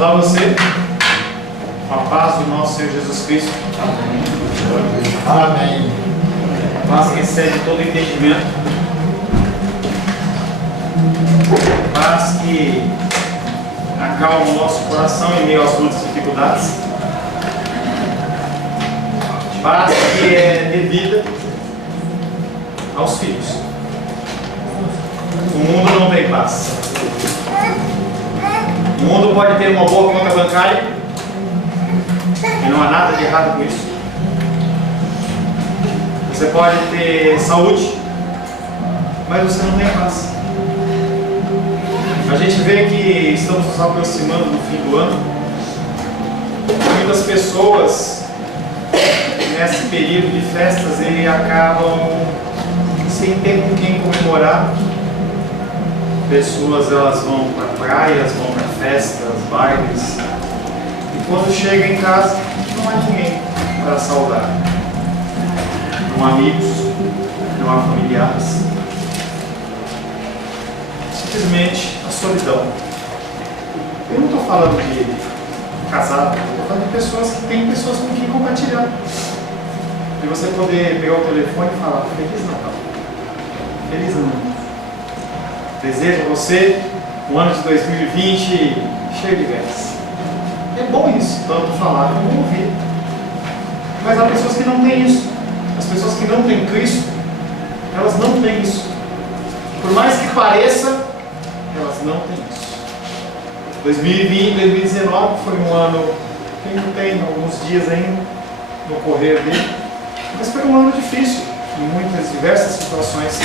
saudar você com a paz do nosso Senhor Jesus Cristo. Amém. A paz que excede todo entendimento. Paz que acalma o nosso coração em meio às lutas e dificuldades. Paz que é devida aos filhos. O mundo não tem paz. O mundo pode ter uma boa conta bancária e não há nada de errado com isso. Você pode ter saúde, mas você não tem paz. A gente vê que estamos nos aproximando do fim do ano. Muitas pessoas nesse período de festas e acabam sem ter com quem comemorar. Pessoas elas vão para praias, vão para festas, bailes, e quando chega em casa não há ninguém para saudar. Não há amigos, não há familiares. Simplesmente a solidão. Eu não estou falando de casado, eu estou falando de pessoas que têm pessoas com quem compartilhar. De você poder pegar o telefone e falar: Feliz Natal, Feliz Ano. Desejo a você um ano de 2020 cheio de graça. É bom isso, tanto falar como ouvir. Mas há pessoas que não têm isso. As pessoas que não têm Cristo, elas não têm isso. Por mais que pareça, elas não têm isso. 2020, 2019 foi um ano que ainda tem alguns dias ainda no correr dele, mas foi um ano difícil em muitas diversas situações.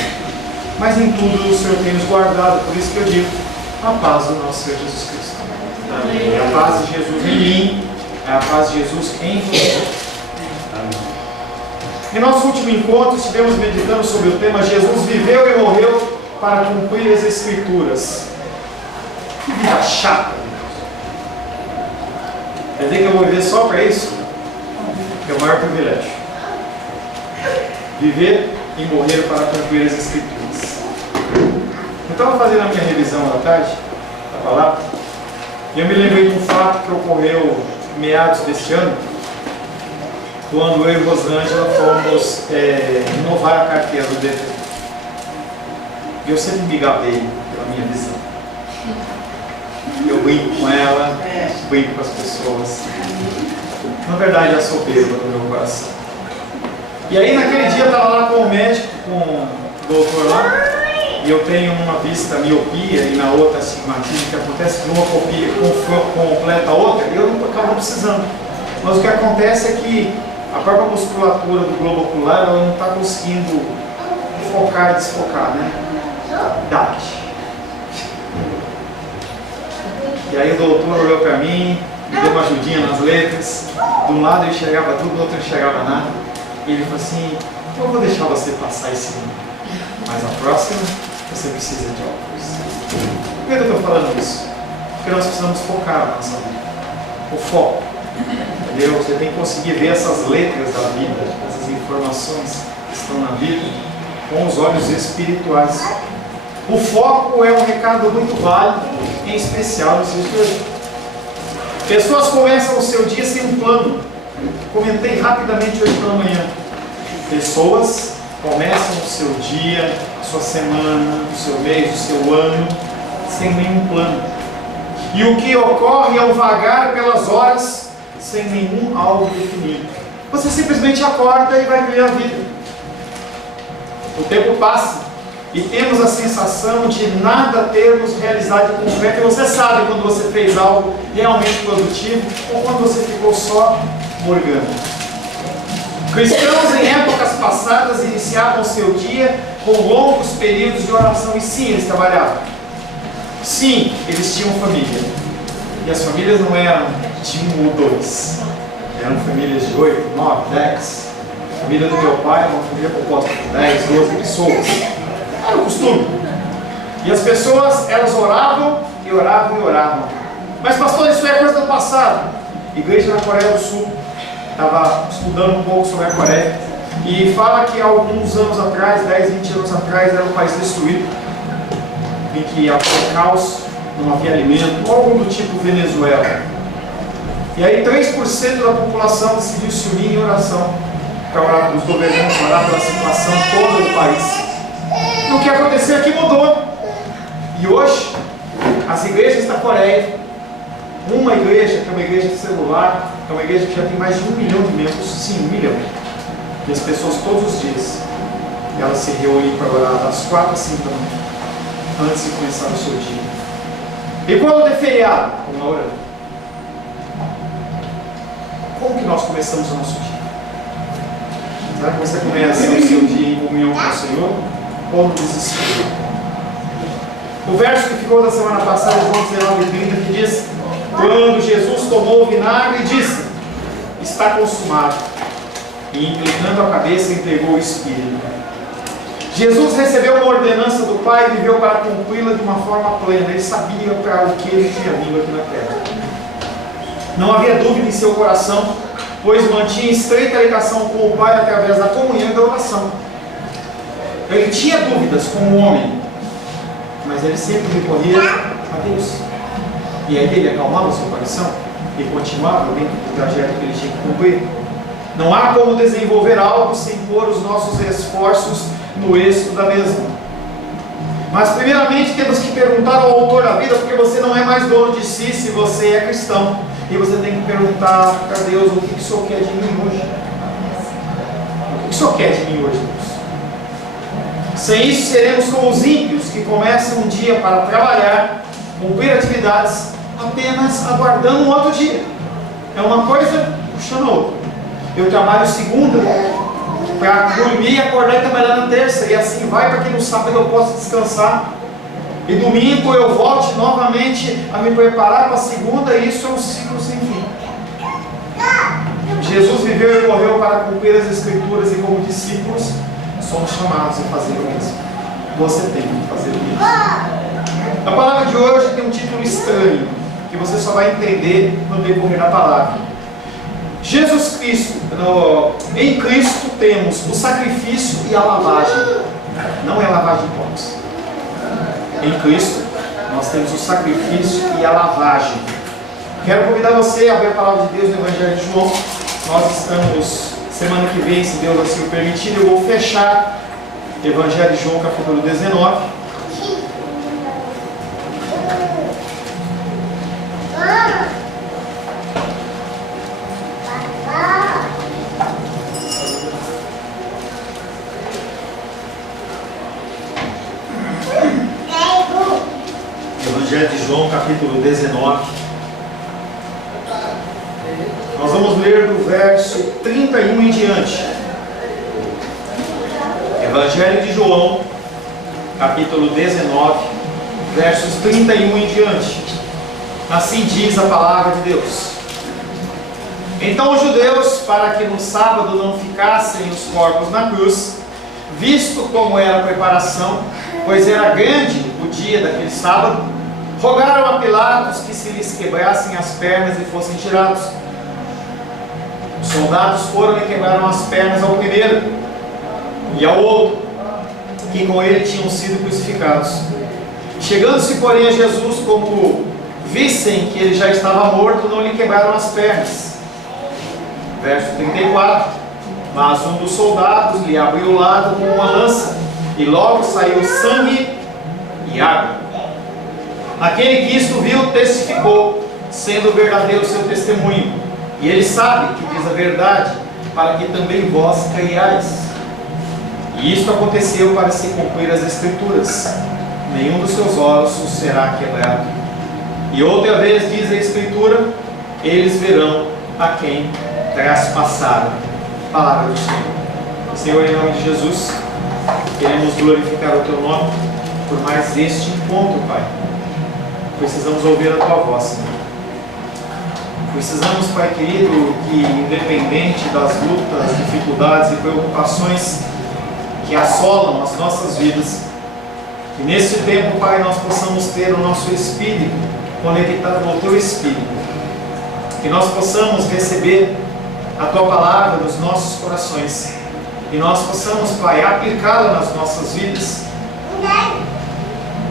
Mas em tudo o Senhor tem nos guardado, por isso que eu digo: a paz do nosso Senhor Jesus Cristo. Amém. É a paz de Jesus em mim, é a paz de Jesus em você. Amém. Em nosso último encontro, estivemos meditando sobre o tema Jesus viveu e morreu para cumprir as Escrituras. Que vida chata! Quer dizer que eu vou viver só para isso? É o maior privilégio. Viver e morrer para cumprir as Escrituras. Eu estava fazendo a minha revisão à tarde da palavra e eu me lembrei de um fato que ocorreu em meados deste ano, quando eu e Rosângela fomos renovar a carteira do DP. E eu sempre me gabei pela minha visão. Eu brinco com ela, brinco com as pessoas. Na verdade, é a soberba do meu coração. E aí naquele dia eu estava lá com o médico, com o doutor lá, e eu tenho uma vista miopia e na outra astigmatismo, que acontece que uma copia completa a outra, e eu não acabo precisando. Mas o que acontece é que a própria musculatura do globo ocular ela não está conseguindo focar e desfocar, né? Idade. E aí o doutor olhou para mim, me deu uma ajudinha nas letras. De um lado eu enxergava tudo, do outro eu não enxergava nada. E ele falou assim: eu vou deixar você passar esse ano, mas a próxima você precisa de óculos. Por que eu estou falando isso? Porque nós precisamos focar a nossa vida. O foco. Entendeu? Você tem que conseguir ver essas letras da vida, essas informações que estão na vida, com os olhos espirituais. O foco é um recado muito válido, em especial nos dias de hoje. Pessoas começam o seu dia sem um plano. Comentei rapidamente hoje pela manhã. Pessoas começam o seu dia, a sua semana, o seu mês, o seu ano, sem nenhum plano. E o que ocorre é um vagar pelas horas, sem nenhum alvo definido. Você simplesmente acorda e vai viver a vida. O tempo passa e temos a sensação de nada termos realizado concreto. E você sabe quando você fez algo realmente produtivo ou quando você ficou só morgando. Cristãos em épocas passadas iniciavam seu dia com longos períodos de oração. E sim, eles trabalhavam. Sim, eles tinham família. E as famílias não eram de um ou dois. Eram famílias de 8, 9, 10. A família do meu pai era uma família composta por 10, 12 pessoas. Era o costume. E as pessoas, elas oravam e oravam e oravam. Mas pastor, isso é coisa do passado. Igreja na Coreia do Sul. Estava estudando um pouco sobre a Coreia. E fala que há alguns anos atrás, 10, 20 anos atrás, era um país destruído. Em que havia caos, não havia alimento, algo do tipo Venezuela. E aí 3% da população decidiu se unir em oração para orar pelos governantes, orar pela situação toda do país. E o que aconteceu aqui mudou. E hoje, as igrejas da Coreia, uma igreja, que é uma igreja celular, que é uma igreja que já tem mais de 1 milhão de membros, sim, 1 milhão. E as pessoas todos os dias, elas se reúnem para orar das 4 às 5 da manhã, antes de começar o seu dia. E quando é feriado, vamos orando. Como que nós começamos o nosso dia? Será que você começa o seu dia em comunhão com o Senhor ou no desespero? O verso que ficou da semana passada, João 19:30, que diz: quando Jesus tomou o vinagre e disse: está consumado, e inclinando a cabeça entregou o Espírito. Jesus recebeu uma ordenança do Pai e viveu para cumpri-la de uma forma plena. Ele sabia para o que ele tinha vindo aqui na terra. Não havia dúvida em seu coração, pois mantinha estreita ligação com o Pai através da comunhão e da oração. Ele tinha dúvidas como homem, mas ele sempre recorria a Deus. E aí ele acalmava o seu coração e continuava dentro do trajeto que ele tinha que cumprir. Não há como desenvolver algo sem pôr os nossos esforços no êxito da mesma. Mas primeiramente temos que perguntar ao autor da vida, porque você não é mais dono de si se você é cristão. E você tem que perguntar para Deus: o que o Senhor quer de mim hoje? O que o Senhor quer de mim hoje, Deus? Sem isso seremos como os ímpios que começam um dia para trabalhar, cumprir atividades, apenas aguardando um outro dia. É uma coisa puxando a outra. Eu trabalho segunda para dormir e acordar e trabalhar na terça, e assim vai, para que no sábado eu possa descansar. E domingo eu volte novamente a me preparar para a segunda, e isso é um ciclo sem fim. Jesus viveu e morreu para cumprir as Escrituras, e como discípulos somos chamados a fazer o mesmo. Você tem que fazer o mesmo. A palavra de hoje tem um título estranho, que você só vai entender no decorrer da palavra. Jesus Cristo, em Cristo temos o sacrifício e a lavagem. Não é lavagem de pontos. Em Cristo nós temos o sacrifício e a lavagem. Quero convidar você a abrir a palavra de Deus no Evangelho de João. Nós estamos, semana que vem, se Deus assim o permitir, eu vou fechar Evangelho de João, capítulo 19. Evangelho de João, capítulo 19. Nós vamos ler do verso 31 em diante. Evangelho de João, capítulo 19, versos 31 em diante. Assim diz a palavra de Deus. Então os judeus, para que no sábado não ficassem os corpos na cruz, visto como era a preparação, pois era grande o dia daquele sábado, rogaram a Pilatos que se lhes quebrassem as pernas e fossem tirados. Os soldados foram e quebraram as pernas ao primeiro e ao outro, que com ele tinham sido crucificados. Chegando-se, porém, a Jesus, como vissem que ele já estava morto, não lhe quebraram as pernas. Verso 34. Mas um dos soldados lhe abriu o lado com uma lança, e logo saiu sangue e água. Aquele que isto viu testificou, sendo verdadeiro o seu testemunho, e ele sabe que diz a verdade, para que também vós creiais. E isto aconteceu para se cumprir as Escrituras: nenhum dos seus ossos será quebrado. E outra vez diz a Escritura: eles verão a quem traspassaram. Palavra do Senhor. Senhor, em nome de Jesus, queremos glorificar o Teu nome por mais este encontro, Pai. Precisamos ouvir a Tua voz, Senhor. Precisamos, Pai querido, que independente das lutas, dificuldades e preocupações que assolam as nossas vidas, que nesse tempo, Pai, nós possamos ter o nosso espírito conectado ao Teu Espírito, que nós possamos receber a Tua palavra nos nossos corações, e nós possamos, Pai, aplicá-la nas nossas vidas,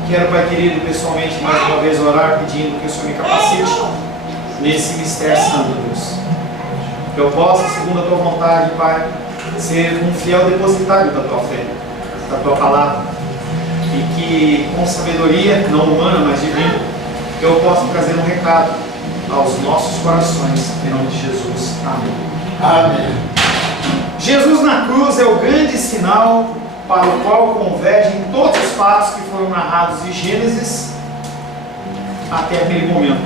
Quero, Pai querido, pessoalmente, mais uma vez orar, pedindo que o Senhor me capacite nesse mistério santo, Deus. Que eu possa, segundo a Tua vontade, Pai, ser um fiel depositário da Tua fé, da Tua palavra. E que, com sabedoria, não humana, mas divina, que eu possa trazer um recado aos nossos corações, em nome de Jesus. Amém. Amém. Jesus na cruz é o grande sinal para o qual convergem todos os fatos que foram narrados em Gênesis até aquele momento.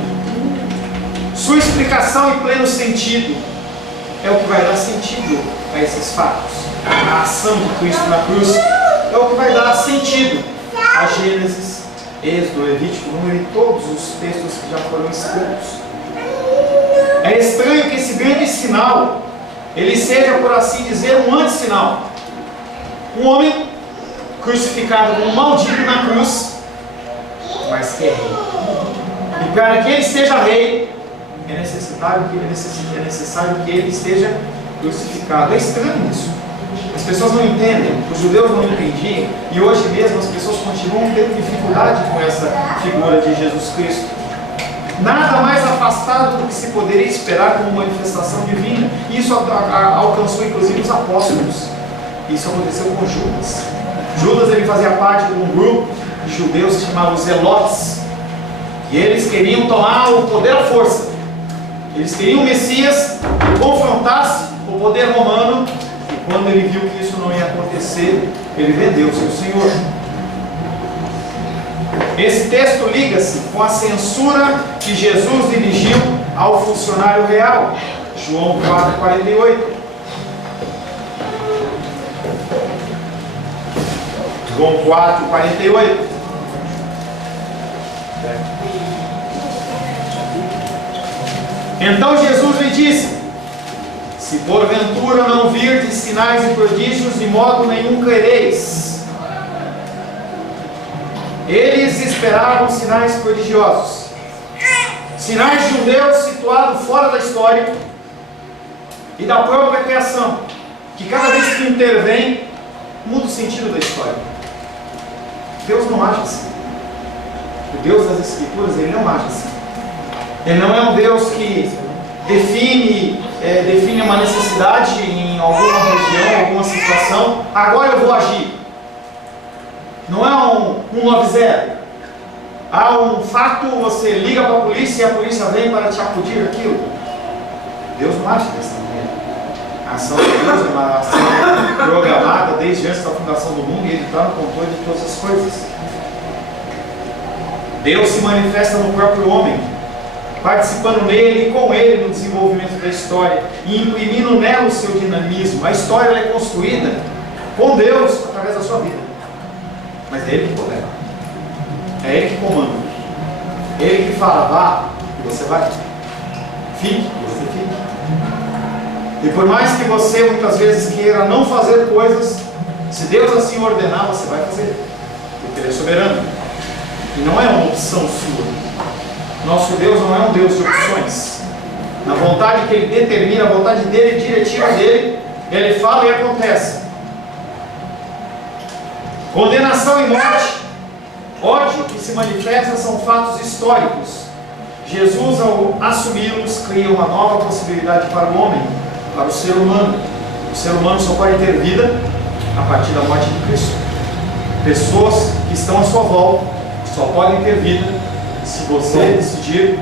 Sua explicação e pleno sentido é o que vai dar sentido a esses fatos. A ação de Cristo na cruz é o que vai dar sentido a Gênesis, Êxodo, Levítico, Número e todos os textos que já foram escritos. É estranho que esse grande sinal ele seja, por assim dizer, um antissinal. Um homem crucificado como um maldito na cruz, mas que é rei. E para que ele seja rei, é necessário que ele esteja crucificado. É estranho isso. As pessoas não entendem, os judeus não entendiam, e hoje mesmo as pessoas continuam tendo dificuldade com essa figura de Jesus Cristo. Nada mais afastado do que se poderia esperar como manifestação divina. Isso alcançou inclusive os apóstolos. Isso aconteceu com Judas. Judas ele fazia parte de um grupo de judeus que se chamava os Zelotes. E eles queriam tomar o poder à força. Eles queriam o Messias que confrontasse o poder romano. E quando ele viu que isso não ia acontecer, ele vendeu o seu Senhor. Esse texto liga-se com a censura que Jesus dirigiu ao funcionário real. João 4,48. João 4,48. Então Jesus lhe disse: se porventura não virdes sinais e prodígios, de modo nenhum crereis. Eles esperavam sinais prodigiosos, sinais de um Deus situado fora da história e da própria criação, que cada vez que intervém, muda o sentido da história. Deus não age assim. O Deus das Escrituras, Ele não age assim. Ele não é um Deus que define uma necessidade em alguma região, alguma situação. Agora eu vou agir. Não é um 9-0. Há um fato, você liga para a polícia e a polícia vem para te acudir aquilo. Deus não age dessa maneira. A ação de Deus é uma ação programada desde antes da fundação do mundo e Ele está no controle de todas as coisas. Deus se manifesta no próprio homem, participando nele e com ele no desenvolvimento da história e imprimindo nela o seu dinamismo. A história é construída com Deus através da sua vida. Mas é Ele que governa. É Ele que comanda. É Ele que fala, vá, e você vai. Fique, e você fica. E por mais que você muitas vezes queira não fazer coisas, se Deus assim ordenar, você vai fazer. Porque Ele é soberano. E não é uma opção sua. Nosso Deus não é um Deus de opções. Na vontade que Ele determina, a vontade dEle, diretiva dEle, Ele fala e acontece. Condenação e morte, ódio que se manifesta são fatos históricos. Jesus, ao assumi-los, cria uma nova possibilidade para o homem, para o ser humano. O ser humano só pode ter vida a partir da morte de Cristo. Pessoas que estão à sua volta só podem ter vida se você decidir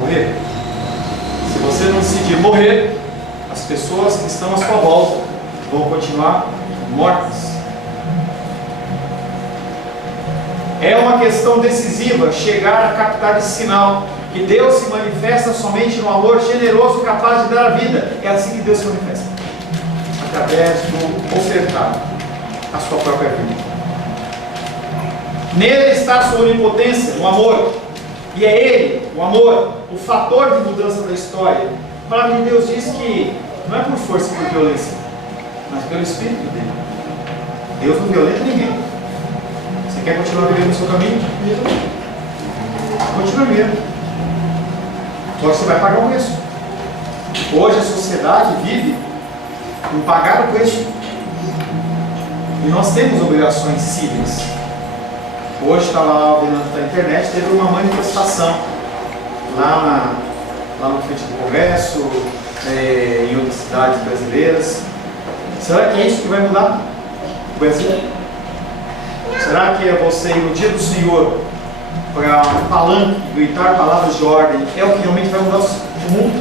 morrer. Se você não decidir morrer, as pessoas que estão à sua volta vão continuar mortas. É uma questão decisiva chegar a captar esse sinal, que Deus se manifesta somente no amor generoso capaz de dar a vida. É assim que Deus se manifesta, através do ofertar a sua própria vida. Nele está a sua onipotência, no amor, e é Ele, o amor, o fator de mudança da história. A palavra de Deus diz que não é por força e por violência, mas pelo Espírito dele. Deus não violenta ninguém. Você quer continuar vivendo o seu caminho? Continua vivendo. Só que você vai pagar o preço. Hoje a sociedade vive em pagar o preço. E nós temos obrigações cíveis. Hoje estava lá vendo na internet, teve uma manifestação lá no frente do Congresso, em outras cidades brasileiras. Será que é isso que vai mudar o Brasil? Será que é você ir no dia do Senhor para um palanque, gritar palavras de ordem, é o que realmente vai mudar o mundo?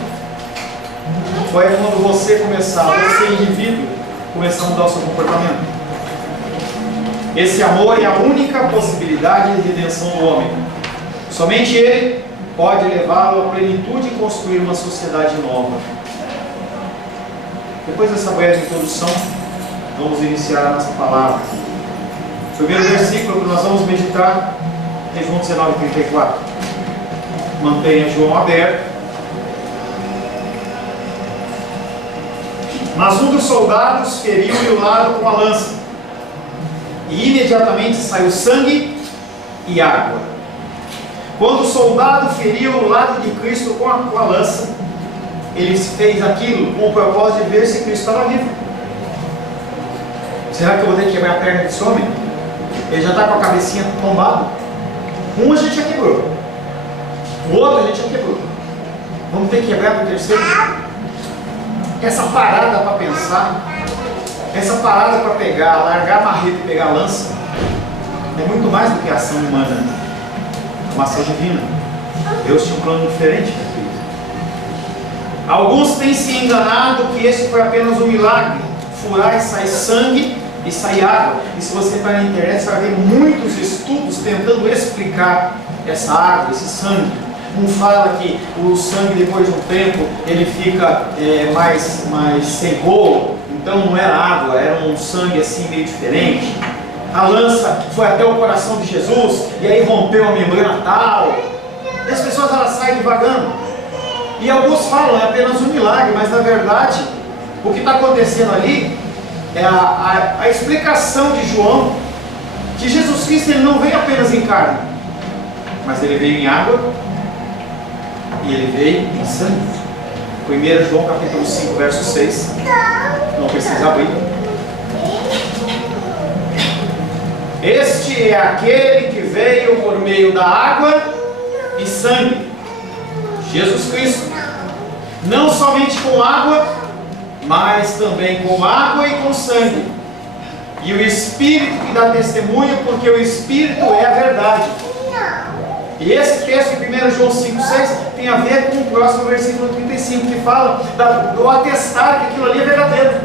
Ou é quando você indivíduo, começar a mudar o seu comportamento? Esse amor é a única possibilidade de redenção do homem. Somente ele pode levá-lo à plenitude e construir uma sociedade nova. Depois dessa breve introdução, vamos iniciar a nossa palavra. O primeiro versículo que nós vamos meditar é João 19:34. Mantenha João aberto. Mas um dos soldados feriu-lhe o lado com a lança, e imediatamente saiu sangue e água. Quando o soldado feriu o lado de Cristo com a lança, ele fez aquilo com o propósito de ver se Cristo estava vivo. Será que eu vou ter que quebrar a perna desse homem? Ele já está com a cabecinha tombada. Um a gente já quebrou, o outro a gente já quebrou. Vamos ter que quebrar o terceiro? Essa parada para pensar, essa parada para pegar, largar a marreta e pegar a lança, é muito mais do que a ação humana, é uma ação divina. Deus tinha um plano diferente daquilo. Alguns têm se enganado que esse foi apenas um milagre, furar e sair sangue e sair água. E se você vai na internet, você vai ver muitos estudos tentando explicar essa água, esse sangue. Um fala que o sangue, depois de um tempo, ele fica mais cegou, então não era água, era um sangue assim meio diferente. A lança foi até o coração de Jesus e aí rompeu a membrana tal. E as pessoas elas saem devagando. E alguns falam é apenas um milagre, mas na verdade o que está acontecendo ali é a explicação de João que Jesus Cristo ele não veio apenas em carne, mas ele veio em água e ele veio em sangue. 1 João capítulo 5, verso 6. Não precisa abrir. Este é aquele que veio por meio da água e sangue, Jesus Cristo. Não somente com água, mas também com água e com sangue. E o Espírito que dá testemunho, porque o Espírito é a verdade. E esse texto em 1 João 5,6 tem a ver com o próximo versículo 35, que fala do atestar que aquilo ali é verdadeiro.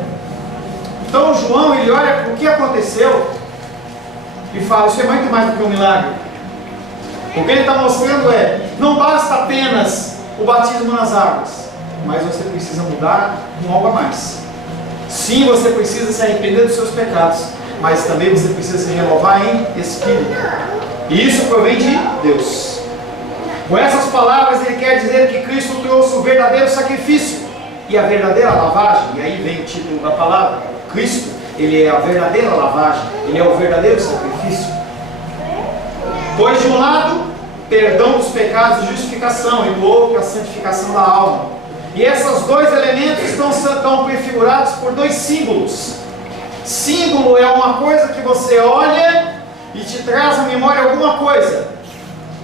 Então João, ele olha o que aconteceu e fala, isso é muito mais do que um milagre. O que ele está mostrando não basta apenas o batismo nas águas, mas você precisa mudar com algo a mais. Sim, você precisa se arrepender dos seus pecados, mas também você precisa se renovar em espírito. E isso provém de Deus. Com essas palavras ele quer dizer que Cristo trouxe o verdadeiro sacrifício e a verdadeira lavagem. E aí vem o título da palavra. Cristo, ele é a verdadeira lavagem, ele é o verdadeiro sacrifício. Pois de um lado, perdão dos pecados e justificação, e do outro, a santificação da alma. E esses dois elementos estão prefigurados por dois símbolos. Símbolo é uma coisa que você olha e te traz à memória alguma coisa.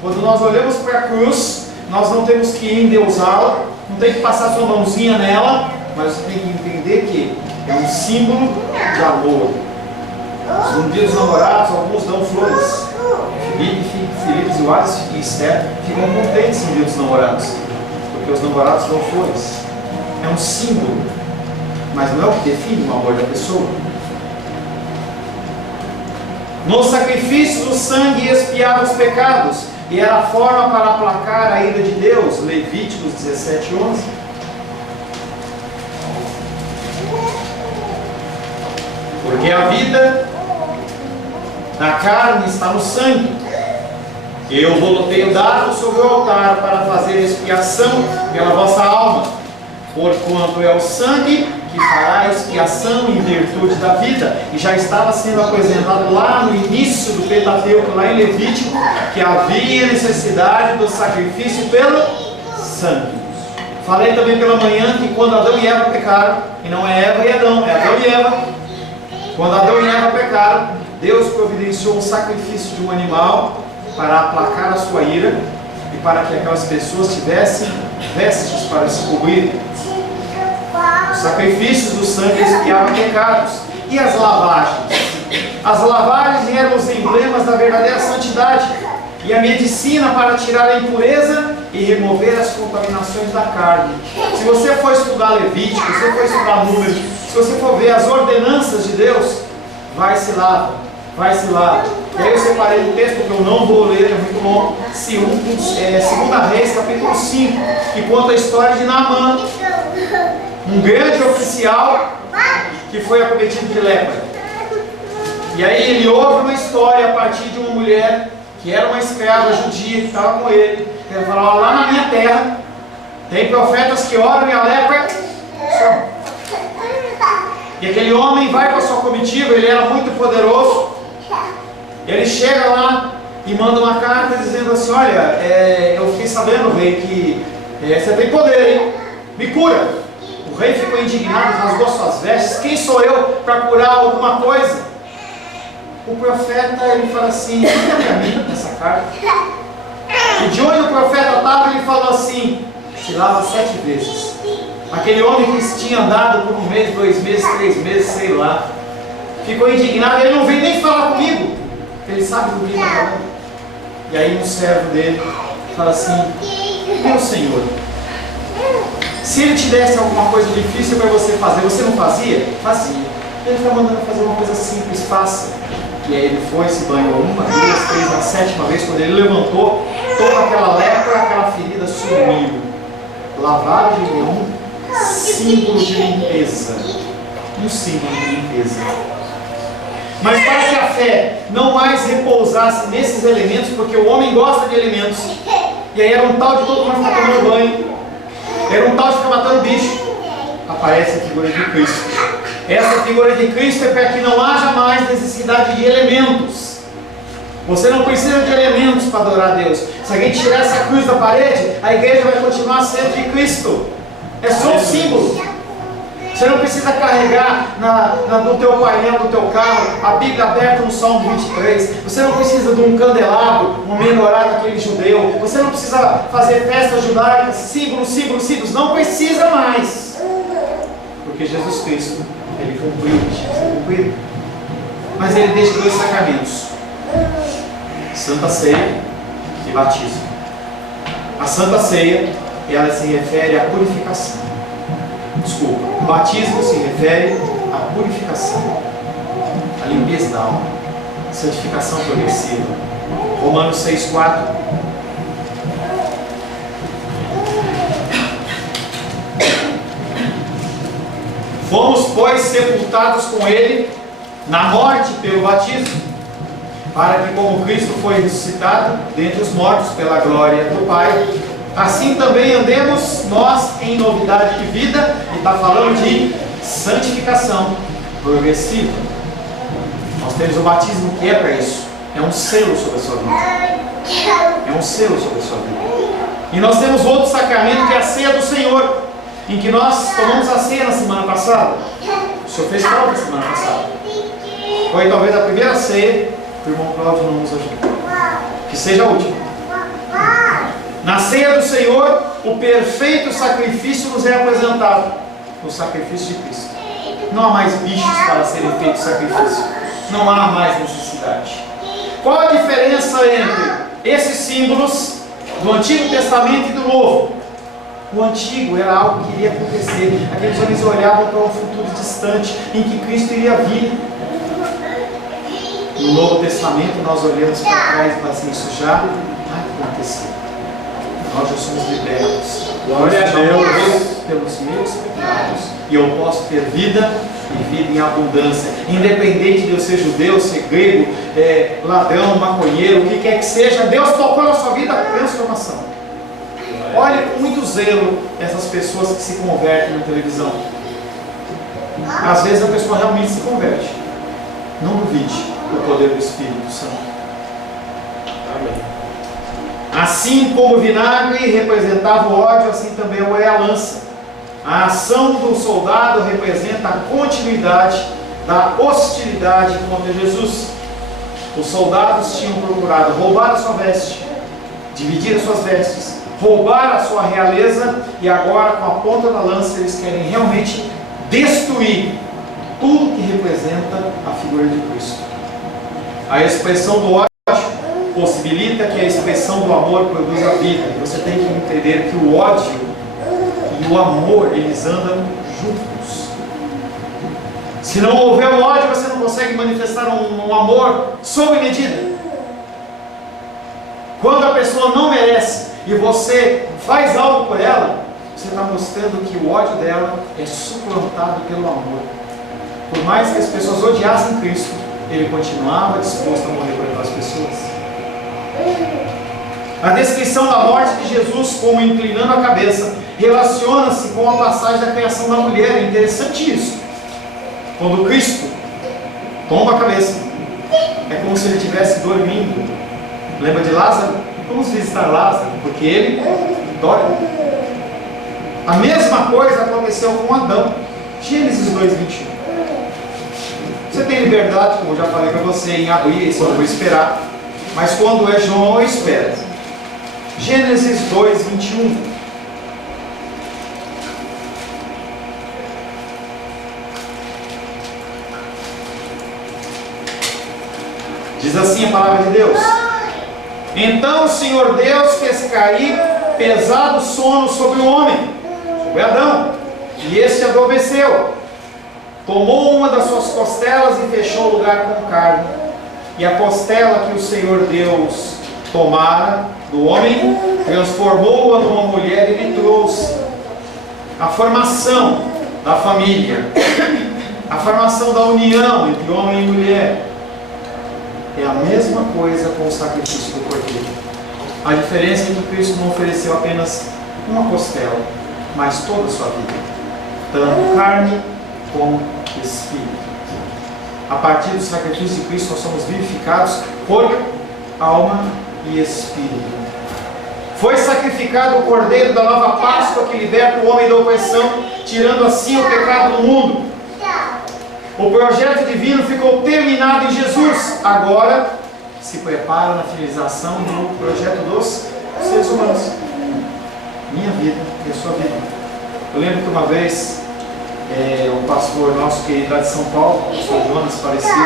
Quando nós olhamos para a cruz, nós não temos que endeusá-la, não tem que passar sua mãozinha nela, mas você tem que entender que é um símbolo de amor. No dia dos namorados, alguns dão flores. Filipe, Joás e Esther ficam contentes no dia dos namorados, porque os namorados dão flores. É um símbolo, mas não é o que define o amor da pessoa. No sacrifício, o sangue expiava os pecados, e era a forma para aplacar a ira de Deus. Levíticos 17:11. Porque a vida da carne está no sangue. Eu vou tenho dado sobre o altar para fazer expiação pela vossa alma, porquanto é o sangue que fará expiação em virtude da vida. E já estava sendo apresentado lá no início do Pentateuco, lá em Levítico, que havia necessidade do sacrifício pelo sangue. Falei também pela manhã que quando Adão e Eva pecaram, e não é Eva e Adão, é Adão e Eva. Quando Adão e Eva pecaram, Deus providenciou um sacrifício de um animal para aplacar a sua ira e para que aquelas pessoas tivessem vestes para se cobrir. Os sacrifícios do sangue expiavam pecados. E as lavagens? As lavagens eram os emblemas da verdadeira santidade e a medicina para tirar a impureza e remover as contaminações da carne. Se você for estudar Levítico, se você for estudar Números, se você for ver as ordenanças de Deus, vai se lava, vai se lava. E aí eu separei um texto que eu não vou ler, é muito longo, 2 Reis, capítulo 5, que conta a história de Naamã, um grande oficial que foi acometido de lepra. E aí ele ouve uma história a partir de uma mulher que era uma escrava judia que estava com ele. Ele falou: lá na minha terra tem profetas que oram e a lepra some. E aquele homem vai para a sua comitiva, ele era muito poderoso. Ele chega lá e manda uma carta dizendo assim: olha, eu fiquei sabendo, rei, que você tem poder, hein? Me cura. O rei ficou indignado, rasgou suas vestes. Quem sou eu para curar alguma coisa? O profeta, ele fala assim: manda para mim essa carta. E de onde o profeta estava, ele falou assim: se lava 7 vezes. Aquele homem que tinha andado por 1 mês, 2 meses, 3 meses, sei lá, ficou indignado. Ele não veio nem falar comigo, ele sabe do que ele está falando. E aí um servo dele fala assim: meu senhor, se ele te desse alguma coisa difícil para você fazer, você não fazia? Fazia. Ele está mandando fazer uma coisa simples, fácil. E aí ele foi, se banhou 1, 2, 3, na 7ª vez. Quando ele levantou, toda aquela lepra, aquela ferida sumiu. Lavagem é um símbolo de limpeza. Um símbolo de limpeza. Mas para que a fé não mais repousasse nesses elementos, porque o homem gosta de elementos, e aí era um tal de todo mundo ficar tomando banho, era um tal de ficar matando bicho, aparece a figura de Cristo. Essa figura de Cristo é para que não haja mais necessidade de elementos. Você não precisa de elementos para adorar a Deus. Se alguém tirar essa cruz da parede, a igreja vai continuar sendo de Cristo. É só um símbolo. Você não precisa carregar no teu painel do teu carro a Bíblia aberta no Salmo 23. Você não precisa de um candelabro, um menorá daquele judeu. Você não precisa fazer festas judaicas, símbolos. Não precisa mais. Porque Jesus Cristo, ele cumpriu. Mas ele deixa 2 sacramentos: Santa Ceia e batismo. A Santa Ceia, ela se refere à purificação. Desculpa, o batismo se refere à purificação, à limpeza da alma, santificação progressiva. Romanos 6,4. Fomos, pois, sepultados com ele na morte pelo batismo, para que, como Cristo foi ressuscitado dentre os mortos pela glória do Pai, assim também andemos nós em novidade de vida. E está falando de santificação progressiva. Nós temos o batismo que é para isso. É um selo sobre a sua vida. É um selo sobre a sua vida. E nós temos outro sacramento que é a ceia do Senhor, em que nós tomamos a ceia na semana passada. O Senhor fez prova na semana passada. Foi talvez a primeira ceia que o irmão Cláudio não nos ajudou. Que seja a última. Na ceia do Senhor, o perfeito sacrifício nos é apresentado. O sacrifício de Cristo. Não há mais bichos para serem feitos sacrifício. Não há mais necessidade. Qual a diferença entre esses símbolos do Antigo Testamento e do Novo? O Antigo era algo que iria acontecer. Aqueles homens olhavam para um futuro distante em que Cristo iria vir. No Novo Testamento nós olhamos para trás e falamos assim: isso já aconteceu. Nós já somos libertos. Glória a Deus. Pelos meus pecados. E eu posso ter vida e vida em abundância. Independente de eu ser judeu, ser grego, ladrão, maconheiro, o que quer que seja, Deus tocou na sua vida a transformação. Olhe com muito zelo essas pessoas que se convertem na televisão. Às vezes a pessoa realmente se converte. Não duvide o poder do Espírito Santo. Amém. Assim como o vinagre representava o ódio, assim também é a lança. A ação do soldado representa a continuidade da hostilidade contra Jesus. Os soldados tinham procurado roubar a sua veste, dividir as suas vestes, roubar a sua realeza, e agora com a ponta da lança eles querem realmente destruir tudo que representa a figura de Cristo. A expressão do ódio possibilita que a expressão do amor produza vida. Você tem que entender que o ódio e o amor, eles andam juntos. Se não houver o ódio, você não consegue manifestar um amor sob medida. Quando a pessoa não merece e você faz algo por ela, você está mostrando que o ódio dela é suplantado pelo amor. Por mais que as pessoas odiassem Cristo, ele continuava disposto a morrer por aquelas pessoas. A descrição da morte de Jesus como inclinando a cabeça relaciona-se com a passagem da criação da mulher. É interessante isso. Quando Cristo tomba a cabeça, é como se ele estivesse dormindo. Lembra de Lázaro? Vamos visitar Lázaro, porque ele dorme. A mesma coisa aconteceu com Adão. Gênesis 2:21. Você tem liberdade, como eu já falei para você, em abrir, isso eu vou esperar. Mas quando é João, eu espero. Gênesis 2:21. Diz assim a palavra de Deus: Então o Senhor Deus fez cair pesado sono sobre o homem, sobre Adão, e este adormeceu. Tomou uma das suas costelas e fechou o lugar com carne. E a costela que o Senhor Deus tomara do homem, transformou-a numa mulher e lhe trouxe. A formação da família, a formação da união entre homem e mulher, é a mesma coisa com o sacrifício do cordeiro. A diferença é que Cristo não ofereceu apenas uma costela, mas toda a sua vida, tanto carne como espírito. A partir do sacrifício de Cristo nós somos vivificados, corpo, alma e espírito. Foi sacrificado o cordeiro da nova Páscoa que liberta o homem da opressão, tirando assim o pecado do mundo. O projeto divino ficou terminado em Jesus. Agora se prepara na finalização do projeto dos seres humanos. Minha vida e a sua vida. Eu lembro que uma vez um pastor nosso querido lá de São Paulo, o pastor Jonas, falecido,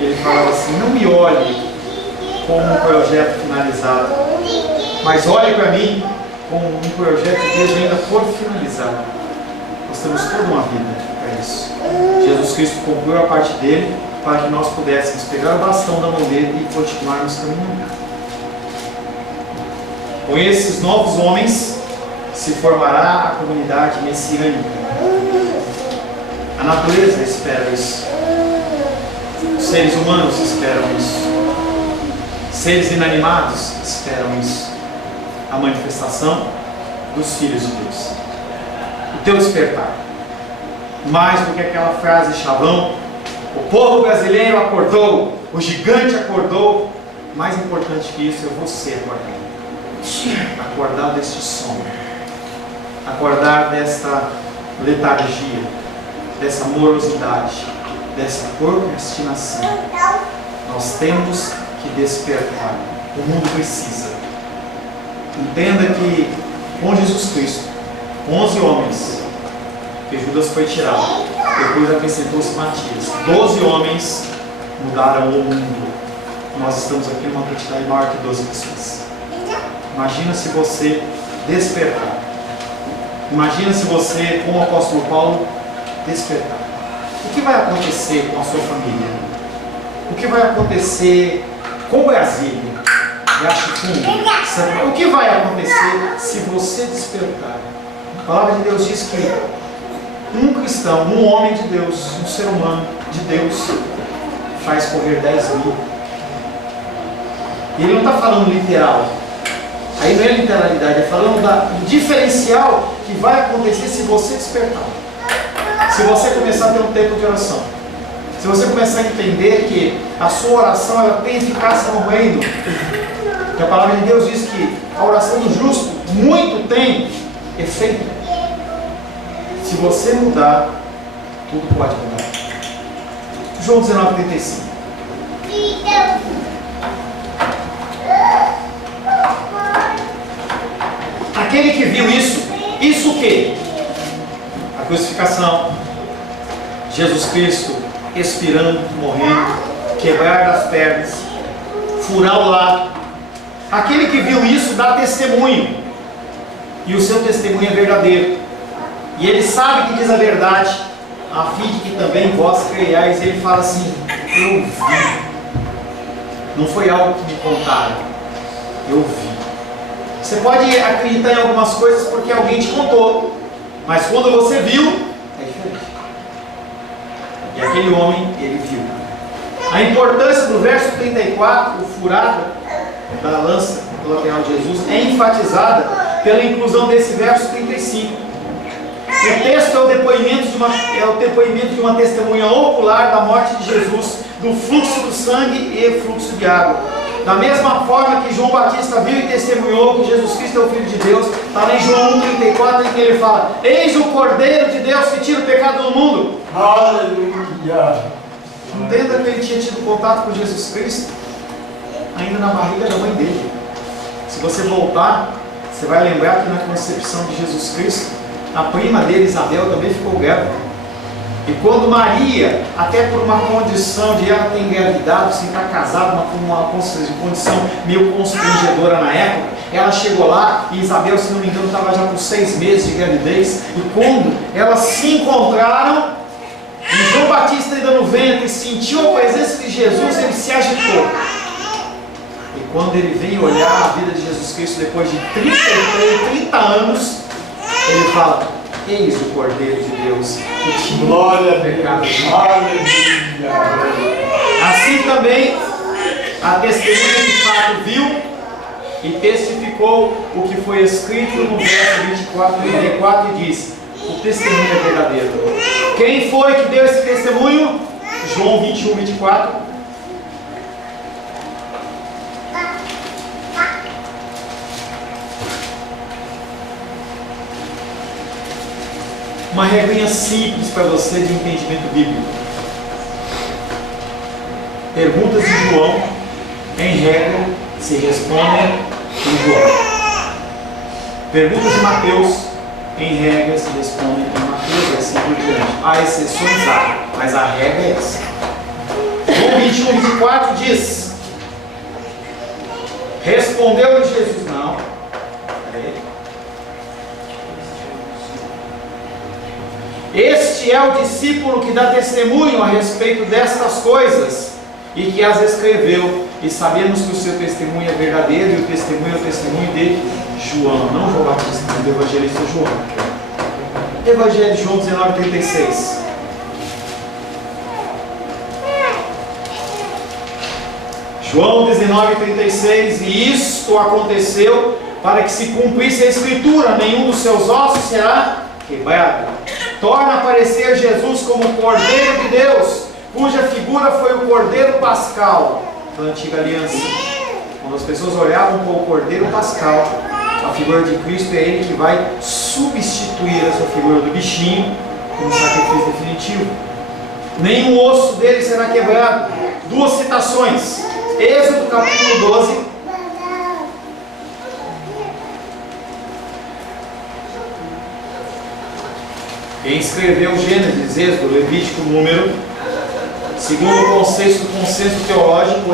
ele falava assim: não me olhe como um projeto finalizado, mas olhe para mim como um projeto de Deus ainda por finalizar. Nós temos toda uma vida para isso. Jesus Cristo cumpriu a parte dele para que nós pudéssemos pegar o bastão da mão dele e continuarmos caminhando. Com esses novos homens se formará a comunidade messiânica. A natureza espera isso. Os seres humanos esperam isso. Seres inanimados esperam isso. A manifestação dos filhos de Deus. O teu despertar. Mais do que aquela frase chavão: o povo brasileiro acordou, o gigante acordou. Mais importante que isso é você acordar. Acordar deste sono. Acordar desta letargia, dessa morosidade, dessa procrastinação. Nós temos que despertar. O mundo precisa. Entenda que com Jesus Cristo, 11 homens, que Judas foi tirado, depois acrescentou-se Matias, 12 homens mudaram o mundo. Nós estamos aqui numa quantidade maior que 12 pessoas. Imagina se você despertar. Imagina se você, como o apóstolo Paulo, despertar. O que vai acontecer com a sua família? O que vai acontecer com Brasília? O que vai acontecer se você despertar? A palavra de Deus diz que um cristão, um homem de Deus, um ser humano de Deus, faz correr 10.000. E ele não está falando literal. Aí não é literalidade, é falando do diferencial que vai acontecer se você despertar. Se você começar a ter um tempo de oração. Se você começar a entender que a sua oração ela tem eficácia no reino. Que a palavra de Deus diz que a oração do justo muito tem efeito. Se você mudar, tudo pode mudar. João 19:35. Cristo expirando, morrendo, quebrar das pernas, furar o lado. Aquele que viu isso dá testemunho, e o seu testemunho é verdadeiro, e ele sabe que diz a verdade, a fim de que também vós creiais. Ele fala assim: eu vi, não foi algo que me contaram, eu vi. Você pode acreditar em algumas coisas porque alguém te contou, mas quando você viu, é diferente. E aquele homem, ele viu. A importância do verso 34, o furado da lança lateral de Jesus, é enfatizada pela inclusão desse verso 35. O texto é o depoimento de uma testemunha ocular da morte de Jesus, do fluxo do sangue e fluxo de água. Da mesma forma que João Batista viu e testemunhou que Jesus Cristo é o Filho de Deus, está lá em João 1,34, em que ele fala: eis o Cordeiro de Deus que tira o pecado do mundo. Aleluia! Entenda que ele tinha tido contato com Jesus Cristo ainda na barriga da mãe dele. Se você voltar, você vai lembrar que na concepção de Jesus Cristo, a prima dele, Isabel, também ficou grávida. E quando Maria, até por uma condição de ela ter engravidado, sem estar casada, uma condição meio constrangedora na época, ela chegou lá e Isabel, se não me engano, estava já com 6 meses de gravidez. E quando elas se encontraram, e João Batista ainda no ventre sentiu a presença de Jesus, ele se agitou. E quando ele vem olhar a vida de Jesus Cristo depois de 30 anos, ele fala: eis o Cordeiro de Deus que tira o pecado. Assim também a testemunha de fato viu e testificou o que foi escrito no verso 34 e disse: o testemunho é verdadeiro. Quem foi que deu esse testemunho? João 21, 24. Uma regrinha simples para você de entendimento bíblico. Perguntas de João, em regra, se respondem em João. Perguntas de Mateus, em regra, se respondem em Mateus, e assim por diante. Há exceções, mas a regra é essa. João 21, 24 diz: respondeu-lhe Jesus: não. Este é o discípulo que dá testemunho a respeito destas coisas e que as escreveu, e sabemos que o seu testemunho é verdadeiro, e o testemunho é o testemunho de João, não João Batista, mas do evangelista João. Evangelho de João 19:36. João 19:36. E isto aconteceu para que se cumprisse a escritura: nenhum dos seus ossos será quebrado. Torna a aparecer Jesus como o Cordeiro de Deus, cuja figura foi o Cordeiro Pascal da antiga aliança. Quando as pessoas olhavam para o Cordeiro Pascal, a figura de Cristo é ele que vai substituir essa figura do bichinho como sacrifício definitivo. Nenhum osso dele será quebrado. Duas citações: Êxodo capítulo 12. Quem escreveu Gênesis, Êxodo, Levítico, Número, segundo o consenso teológico,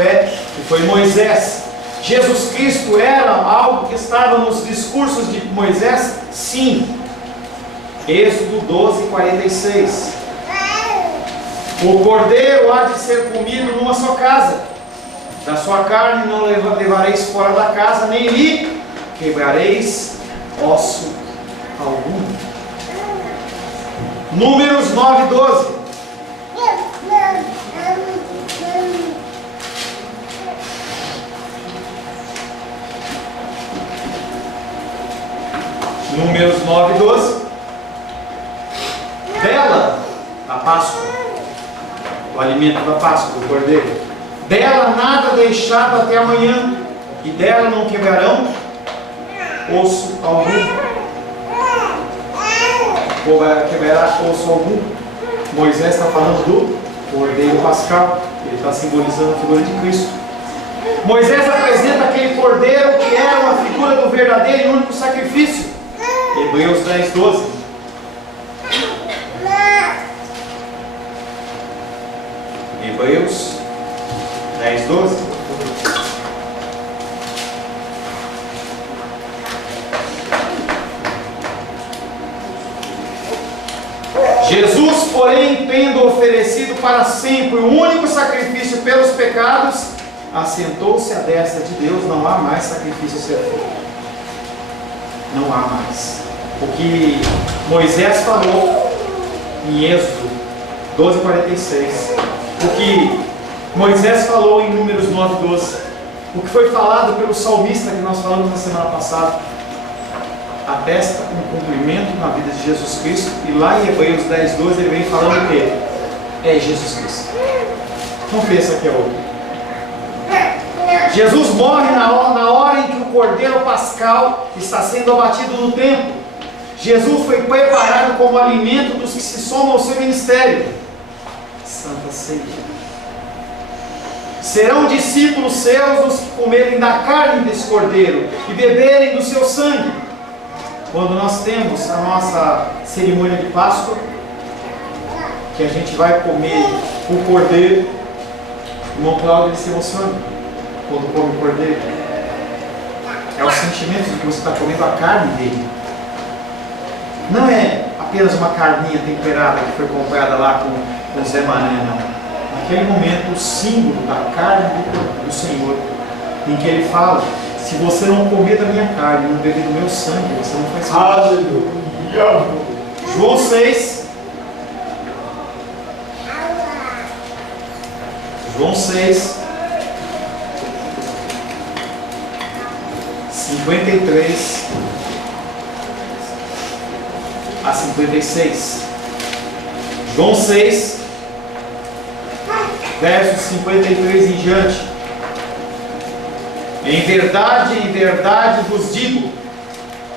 que foi Moisés. Jesus Cristo era algo que estava nos discursos de Moisés? Sim. Êxodo 12:46. O cordeiro há de ser comido numa só casa. Da sua carne não levareis fora da casa, nem lhe quebrareis osso algum. Números 9:12. Números 9:12. Dela, a Páscoa, o alimento da Páscoa, do cordeiro, dela nada deixado até amanhã, e dela não quebrarão osso algum. Ou vai quebrar osso algum. Moisés está falando do Cordeiro Pascal, ele está simbolizando a figura de Cristo. Moisés apresenta aquele Cordeiro que era uma figura do verdadeiro e único sacrifício. Hebreus 10:12. Hebreus 10, 12. Jesus, porém, tendo oferecido para sempre o único sacrifício pelos pecados, assentou-se à destra de Deus. Não há mais sacrifício a ser feito. Não há mais. O que Moisés falou em Êxodo 12:46, o que Moisés falou em Números 9:12, o que foi falado pelo salmista que nós falamos na semana passada, atesta um cumprimento na vida de Jesus Cristo. E lá em Hebreus 10:12 ele vem falando que é Jesus Cristo. Não pensa que é outro. Jesus morre na hora em que o Cordeiro Pascal está sendo abatido no templo. Jesus foi preparado como alimento dos que se somam ao seu ministério. Santa Ceia. Serão discípulos seus os que comerem da carne desse Cordeiro e beberem do seu sangue. Quando nós temos a nossa cerimônia de Páscoa, que a gente vai comer o Cordeiro, o irmão Cláudio se emociona quando come o Cordeiro. É o sentimento de que você está comendo a carne dele. Não é apenas uma carninha temperada que foi comprada lá com Zé Mané, não. Naquele momento, o símbolo da carne do Senhor, em que ele fala: se você não comer da minha carne e não beber do meu sangue, você não faz parte. Aleluia. João 6. João 6. 53 a 56. João 6, versos 53 em diante. Em verdade vos digo,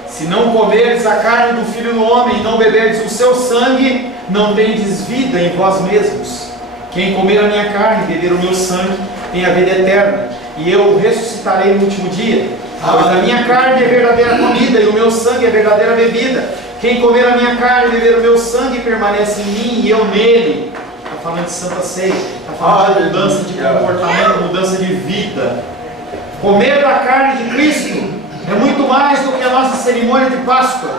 se não comerdes a carne do Filho do Homem e não beberdes o seu sangue, não tendes vida em vós mesmos. Quem comer a minha carne e beber o meu sangue tem a vida eterna, e eu o ressuscitarei no último dia. Pois a minha carne é verdadeira comida e o meu sangue é verdadeira bebida. Quem comer a minha carne e beber o meu sangue permanece em mim e eu nele. Está falando de Santa Ceia, está falando de mudança de comportamento, mudança de vida. Comer da carne de Cristo é muito mais do que a nossa cerimônia de Páscoa.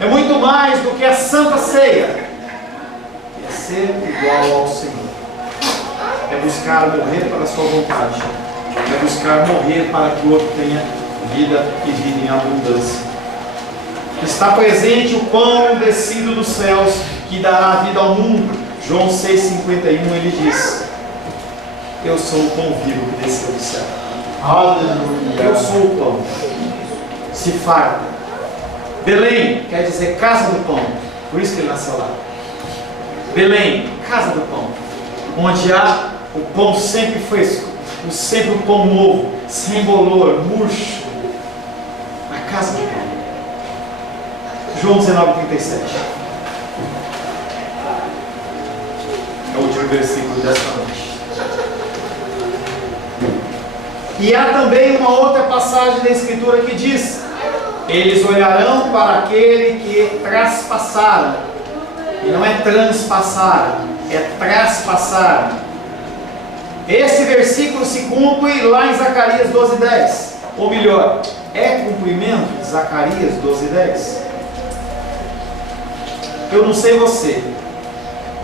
É muito mais do que a Santa Ceia. É ser igual ao Senhor. É buscar morrer para a sua vontade. É buscar morrer para que o outro tenha vida e vida em abundância. Está presente o pão descido dos céus, que dará vida ao mundo. João 6,51 ele diz: eu sou o pão vivo que desceu do céu. Aleluia. Eu sou o pão. Se farta. Belém quer dizer casa do pão. Por isso que ele nasceu lá. Belém, casa do pão. Onde há o pão sempre fresco, sempre o pão novo, sem bolor, murcho. A casa do pão. João 19,37. É o último versículo desta noite. E há também uma outra passagem da Escritura que diz: eles olharão para aquele que traspassaram. E não é transpassaram, é traspassaram. Esse versículo se cumpre lá em Zacarias 12,10. Ou melhor, é cumprimento de Zacarias 12,10. Eu não sei você,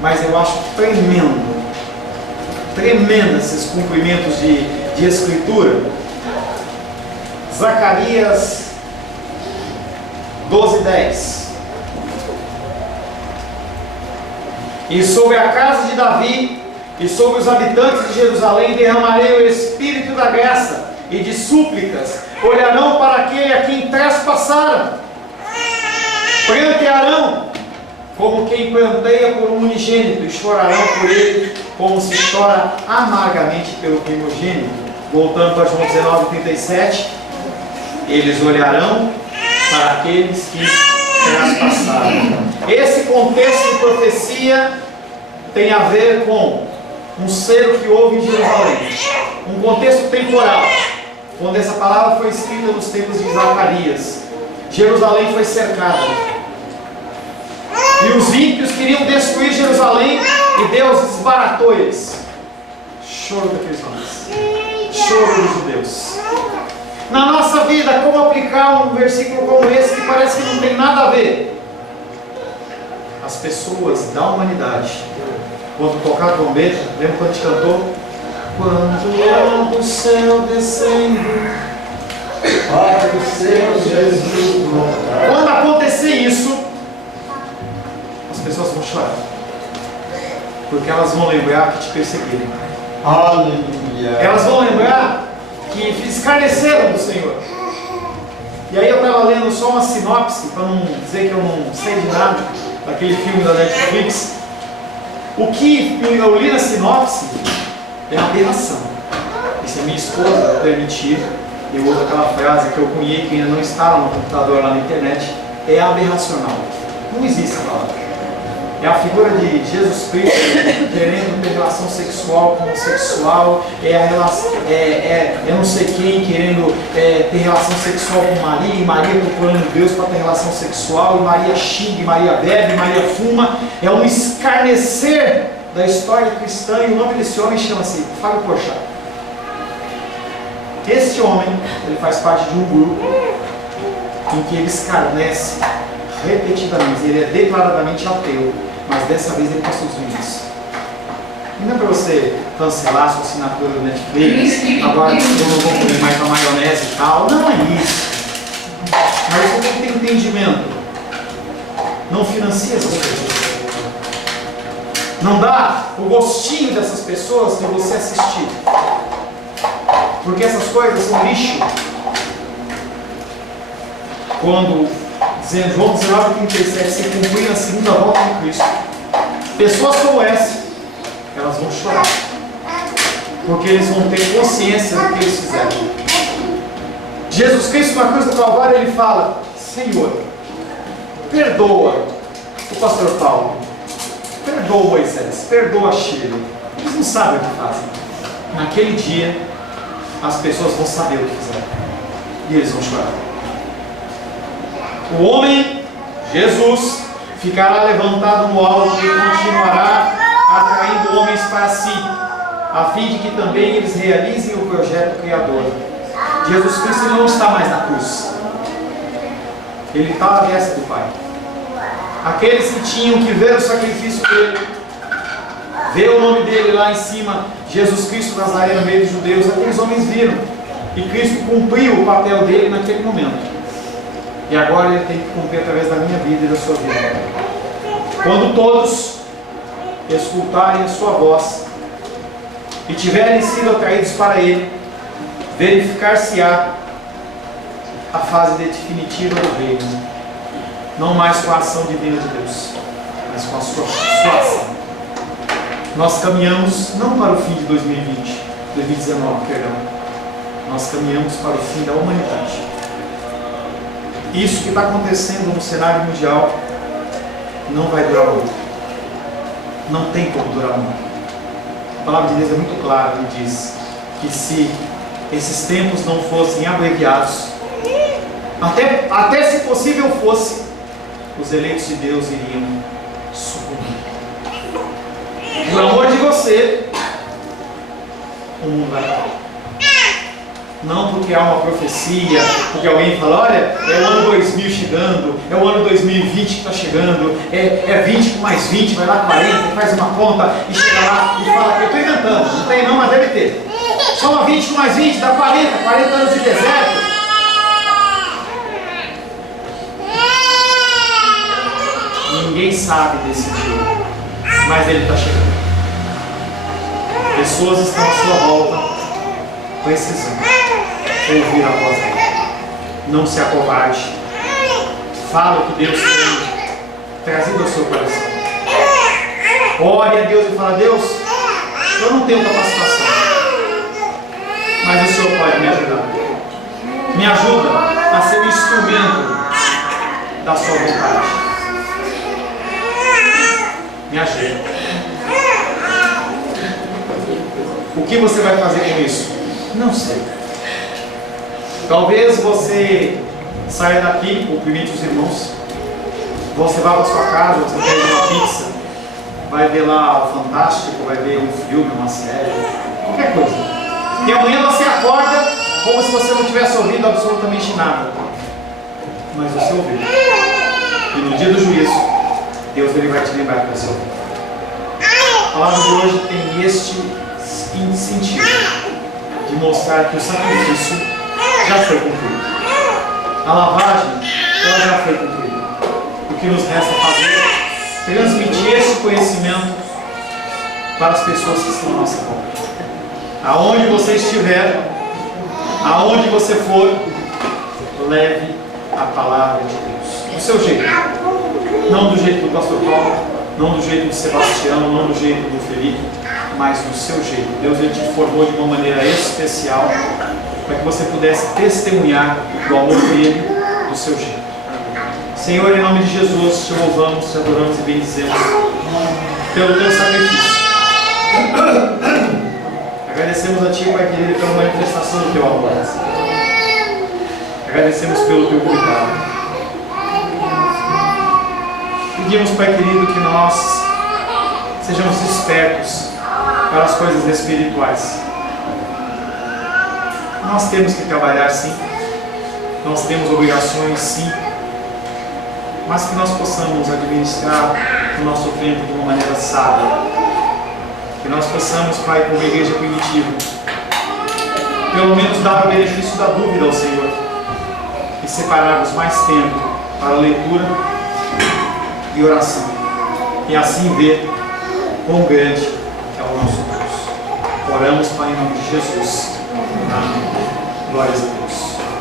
mas eu acho tremendo esses cumprimentos de Escritura. Zacarias 12,10. E sobre a casa de Davi e sobre os habitantes de Jerusalém derramarei o Espírito da graça e de súplicas. Olharão para aquele a quem traspassaram, prantearão como quem planteia por um unigênito, e chorarão por ele como se chora amargamente pelo primogênito. Voltando para João 19,37, eles olharão para aqueles que traspassaram. Esse contexto de profecia tem a ver com um ser que houve em Jerusalém, um contexto temporal, quando essa palavra foi escrita nos tempos de Zacarias. Jerusalém foi cercada e os ímpios queriam destruir Jerusalém, e Deus desbaratou eles. Choro daqueles homens. Choro dos judeus. Na nossa vida, como aplicar um versículo como esse que parece que não tem nada a ver? As pessoas da humanidade, quando tocar a trombeta, lembra quando a gente cantou? Quando lá do céu descendo, para o seu Jesus voltar. quando acontecer isso, as pessoas vão chorar, porque elas vão lembrar que te perseguiram. Aleluia. Elas vão lembrar que escarneceram do Senhor. E aí eu estava lendo só uma sinopse, para não dizer que eu não sei de nada, daquele filme da Netflix. O que eu li na sinopse é aberração. E se a minha esposa permitir, eu uso aquela frase que eu cunhei, que ainda não está no computador lá na internet, é aberracional. Não existe essa palavra. É a figura de Jesus Cristo querendo ter relação sexual com homossexual, é a relação, eu não sei quem querendo ter relação sexual com Maria, e Maria procurando Deus para ter relação sexual, e Maria xinga, e Maria bebe, e Maria fuma. É um escarnecer da história cristã, e o nome desse homem chama-se Fábio Porchat. Esse homem, ele faz parte de um grupo em que ele escarnece repetidamente, ele é declaradamente ateu, mas dessa vez ele passou os limites. E não é para você cancelar a sua assinatura do Netflix, agora eu não vou comer mais a maionese e tal, não é isso. Mas você tem que ter entendimento. Não financia essas pessoas. Não dá o gostinho dessas pessoas de você assistir. Porque essas coisas são lixo. Quando João 19:37 se cumprir na segunda volta de Cristo, pessoas como essa, elas vão chorar, porque eles vão ter consciência do que eles fizeram. Jesus Cristo na cruz do Calvário, ele fala: Senhor, perdoa o pastor Paulo, perdoa Moisés, perdoa Shirley. Eles não sabem o que fazem. Naquele dia, as pessoas vão saber o que fizeram e eles vão chorar. O homem, Jesus, ficará levantado no alto e continuará atraindo homens para si, a fim de que também eles realizem o projeto criador. Jesus Cristo não está mais na cruz. Ele está à destra do Pai. Aqueles que tinham que ver o sacrifício dele, ver o nome dele lá em cima, Jesus Cristo Nazareno no meio dos judeus, aqueles homens viram. E Cristo cumpriu o papel dele naquele momento. E agora ele tem que cumprir através da minha vida e da sua vida. Quando todos escutarem a sua voz e tiverem sido atraídos para ele, verificar-se-á a fase definitiva do reino. Não mais com a ação divina de Deus, mas com a sua ação. Nós caminhamos não para o fim de 2019, perdão. Nós caminhamos para o fim da humanidade. Isso que está acontecendo no cenário mundial não vai durar muito. Não tem como durar muito. A palavra de Deus é muito clara e diz que se esses tempos não fossem abreviados, até se possível fosse, os eleitos de Deus iriam sucumbir. Por amor de você, o mundo vai acabar. Não porque há uma profecia, porque alguém fala: olha, é o ano 2000 chegando, é o ano 2020 que está chegando, é 20 com mais 20, vai dar 40, faz uma conta e chega lá e fala que eu estou inventando, não tem não, mas deve ter. Soma 20 com mais 20, dá 40 anos de deserto. Ninguém sabe desse dia, mas ele está chegando. Pessoas estão à sua volta precisando ouvir a voz dele. Não se acovarde. Fala o que Deus tem trazido ao seu coração. Ore a Deus e fala: Deus, eu não tenho capacitação, mas o Senhor pode me ajudar. Me ajuda a ser um instrumento da sua vontade. Me ajuda. O que você vai fazer com isso? Não sei. Talvez você saia daqui, cumprimente os irmãos, você vá para sua casa, você pede uma pizza, vai ver lá o Fantástico, vai ver um filme, uma série, Qualquer coisa. E amanhã você acorda como se você não tivesse ouvido absolutamente nada. Mas você ouviu. E no dia do juízo, Deus ele vai te lembrar que você ouviu. A palavra de hoje tem este sentido de mostrar que o sacrifício já foi cumprido. A lavagem, ela já foi cumprida. O que nos resta fazer é transmitir esse conhecimento para as pessoas que estão à nossa volta. Aonde você estiver, aonde você for, leve a palavra de Deus. Do seu jeito. Não do jeito do pastor Paulo, não do jeito do Sebastião, não do jeito do Felipe, mas do seu jeito. Deus ele te formou de uma maneira especial para que você pudesse testemunhar do amor dele do seu jeito. Senhor, em nome de Jesus, te louvamos, te adoramos e bendizemos pelo teu sacrifício. Agradecemos a Ti, Pai querido, pela manifestação do Teu amor. Agradecemos pelo Teu cuidado. Pedimos, Pai querido, que nós sejamos espertos para as coisas espirituais. Nós temos que trabalhar sim, nós temos obrigações sim, mas que nós possamos administrar o nosso tempo de uma maneira sábia. Que nós possamos, Pai, como igreja primitiva, pelo menos dar o benefício da dúvida ao Senhor e separarmos mais tempo para leitura e oração. E assim ver quão grande é o nosso Deus. Oramos, Pai, em nome de Jesus. Amém. Glórias a Deus.